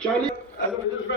40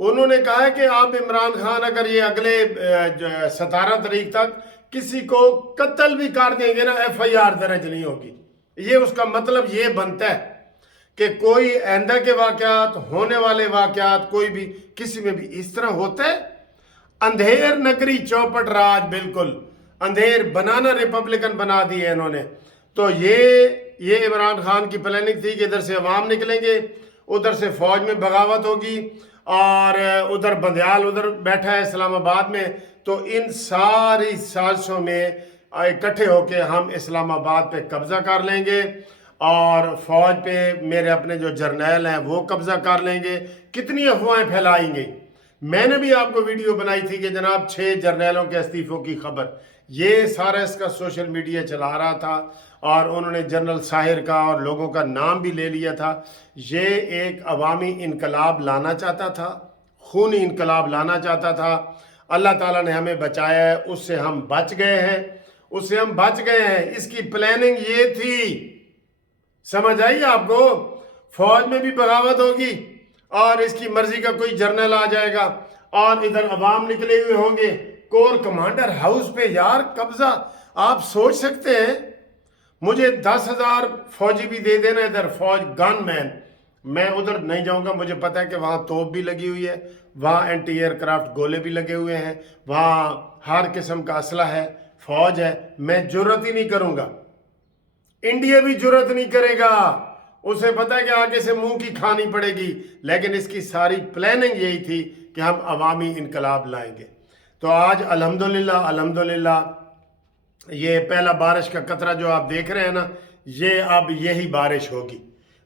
انہوں نے کہا ہے کہ آپ عمران خان اگر یہ اگلے 17 تاریخ تک کسی کو قتل بھی کر دیں گے نا FIR درج نہیں ہوگی. یہ اس کا مطلب یہ بنتا ہے کہ کوئی آئندہ کے واقعات، ہونے والے واقعات، کوئی بھی کسی میں بھی اس طرح ہوتا ہے. اندھیر نگری چوپٹ راج، بالکل اندھیر بنانا ریپبلکن بنا دی ہے انہوں نے. تو یہ عمران خان کی پلاننگ تھی کہ ادھر سے عوام نکلیں گے، ادھر سے فوج میں بغاوت ہوگی، اور ادھر بندیال ادھر بیٹھا ہے اسلام آباد میں. تو ان ساری سازشوں میں اکٹھے ہو کے ہم اسلام آباد پہ قبضہ کر لیں گے، اور فوج پہ میرے اپنے جو جرنیل ہیں وہ قبضہ کر لیں گے. کتنی افواہیں پھیلائیں گے. میں نے بھی آپ کو ویڈیو بنائی تھی کہ جناب 6 جرنیلوں کے استعفوں کی خبر، یہ سارا اس کا سوشل میڈیا چلا رہا تھا، اور انہوں نے جنرل ساحر کا اور لوگوں کا نام بھی لے لیا تھا. یہ ایک عوامی انقلاب لانا چاہتا تھا، خونی انقلاب لانا چاہتا تھا. اللہ تعالیٰ نے ہمیں بچایا ہے، اس سے ہم بچ گئے ہیں. اس کی پلاننگ یہ تھی. سمجھ آئی آپ کو؟ فوج میں بھی بغاوت ہوگی، اور اس کی مرضی کا کوئی جرنل آ جائے گا، اور ادھر عوام نکلے ہوئے ہوں گے. کور کمانڈر ہاؤس پہ یار قبضہ، آپ سوچ سکتے ہیں؟ مجھے 10,000 فوجی بھی دے دینا ادھر، فوج گن مین، میں ادھر نہیں جاؤں گا. مجھے پتا ہے کہ وہاں توپ بھی لگی ہوئی ہے، وہاں اینٹی ایئر کرافٹ گولے بھی لگے ہوئے ہیں، وہاں ہر قسم کا اسلحہ ہے، فوج ہے. میں جرت ہی نہیں کروں گا. انڈیا بھی جرت نہیں کرے گا، اسے پتا ہے کہ آگے سے منہ کی کھانی پڑے گی. لیکن اس کی ساری پلاننگ یہی تھی کہ ہم عوامی انقلاب لائیں گے. تو آج الحمدللہ یہ پہلا بارش کا قطرہ جو آپ دیکھ رہے ہیں نا، یہ اب یہی بارش ہوگی.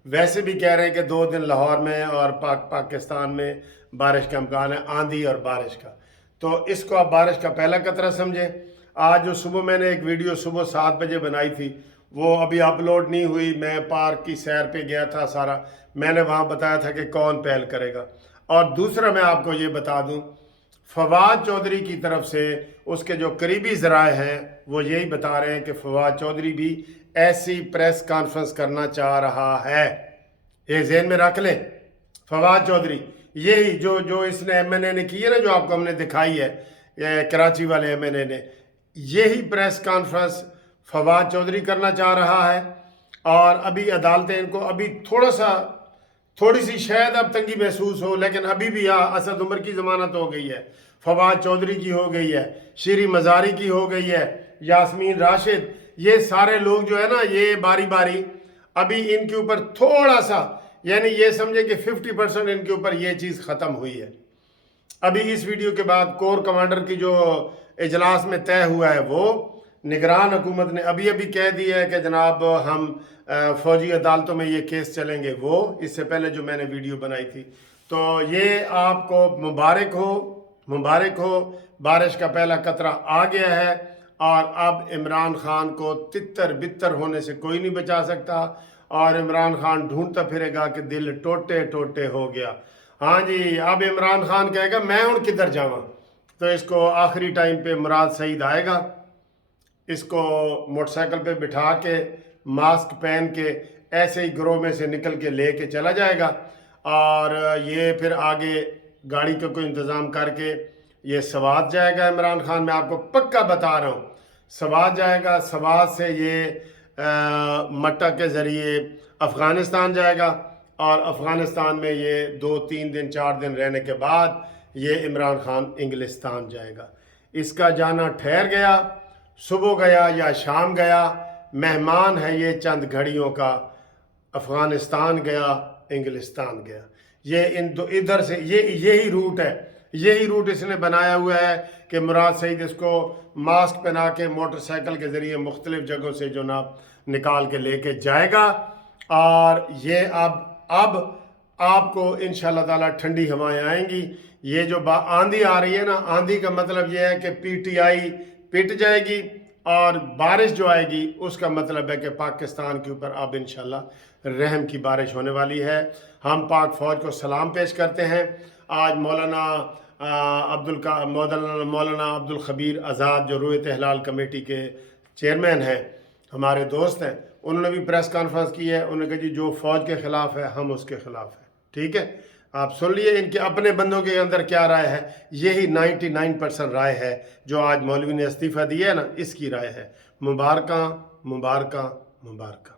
ویسے بھی کہہ رہے ہیں کہ 2 دن لاہور میں اور پاکستان میں بارش کا امکان ہے، آندھی اور بارش کا. تو اس کو آپ بارش کا پہلا قطرہ سمجھیں. آج جو صبح میں نے ایک ویڈیو صبح 7 بجے بنائی تھی، وہ ابھی اپلوڈ نہیں ہوئی. میں پارک کی سیر پہ گیا تھا سارا، میں نے وہاں بتایا تھا کہ کون پہل کرے گا. اور دوسرا میں آپ کو یہ بتا دوں، فواد چودھری کی طرف سے اس کے جو قریبی ذرائع ہیں وہ یہی بتا رہے ہیں کہ فواد چودھری بھی ایسی پریس کانفرنس کرنا چاہ رہا ہے. یہ ذہن میں رکھ لیں. فواد چودھری یہی جو اس نے MNA نے کی ہے نا، جو آپ کو ہم نے دکھائی ہے کراچی والے MNA نے، یہی پریس کانفرنس فواد چودھری کرنا چاہ رہا ہے. اور ابھی عدالتیں ان کو ابھی تھوڑی سی شاید اب تنگی محسوس ہو، لیکن ابھی بھی اسد عمر کی ضمانت ہو گئی ہے، فواد چودھری کی ہو گئی ہے، شیری مزاری کی ہو گئی ہے، یاسمین راشد، یہ سارے لوگ جو ہے نا، یہ باری باری ابھی ان کے اوپر تھوڑا سا، یعنی یہ سمجھے کہ 50% ان کے اوپر یہ چیز ختم ہوئی ہے. ابھی اس ویڈیو کے بعد کور کمانڈر کی جو اجلاس میں طے ہوا ہے، وہ نگران حکومت نے ابھی کہہ دیا ہے کہ جناب ہم فوجی عدالتوں میں یہ کیس چلیں گے. وہ اس سے پہلے جو میں نے ویڈیو بنائی تھی. تو یہ آپ کو مبارک ہو، بارش کا پہلا قطرہ آ گیا ہے، اور اب عمران خان کو تتر بتر ہونے سے کوئی نہیں بچا سکتا. اور عمران خان ڈھونڈتا پھرے گا کہ دل ٹوٹے ہو گیا. ہاں جی، اب عمران خان کہے گا میں ہوں کدھر جاواں. تو اس کو آخری ٹائم پہ مراد سعید آئے گا، اس کو موٹر سائیکل پہ بٹھا کے، ماسک پہن کے، ایسے ہی گروہ میں سے نکل کے لے کے چلا جائے گا. اور یہ پھر آگے گاڑی کا کوئی انتظام کر کے یہ سوات جائے گا. عمران خان میں آپ کو پکا بتا رہا ہوں، سوات جائے گا. سوات سے یہ مٹا کے ذریعے افغانستان جائے گا، اور افغانستان میں یہ 2-3 دن 4 دن رہنے کے بعد یہ عمران خان انگلستان جائے گا. اس کا جانا ٹھہر گیا، صبح گیا یا شام گیا، مہمان ہے یہ چند گھڑیوں کا. افغانستان گیا، انگلستان گیا. یہ ادھر سے یہی روٹ ہے، یہی روٹ اس نے بنایا ہوا ہے کہ مراد سعید اس کو ماسک پہنا کے موٹر سائیکل کے ذریعے مختلف جگہوں سے جو نکال کے لے کے جائے گا. اور یہ اب آپ کو انشاءاللہ تعالی ٹھنڈی ہوائیں آئیں گی. یہ جو آندھی آ رہی ہے نا، آندھی کا مطلب یہ ہے کہ PTI پٹ جائے گی، اور بارش جو آئے گی اس کا مطلب ہے کہ پاکستان کے اوپر اب انشاءاللہ رحم کی بارش ہونے والی ہے. ہم پاک فوج کو سلام پیش کرتے ہیں. آج مولانا عبد الخبیر آزاد جو رویت ہلال کمیٹی کے چیئرمین ہیں، ہمارے دوست ہیں، انہوں نے بھی پریس کانفرنس کی ہے. انہوں نے کہا جی جو فوج کے خلاف ہے ہم اس کے خلاف ہیں. ٹھیک ہے، آپ سن لیے ان کے اپنے بندوں کے اندر کیا رائے ہے. یہی 99% رائے ہے جو آج مولوی نے استعفیٰ دیا ہے نا, اس کی رائے ہے. مبارکاں مبارکاں مبارکاں.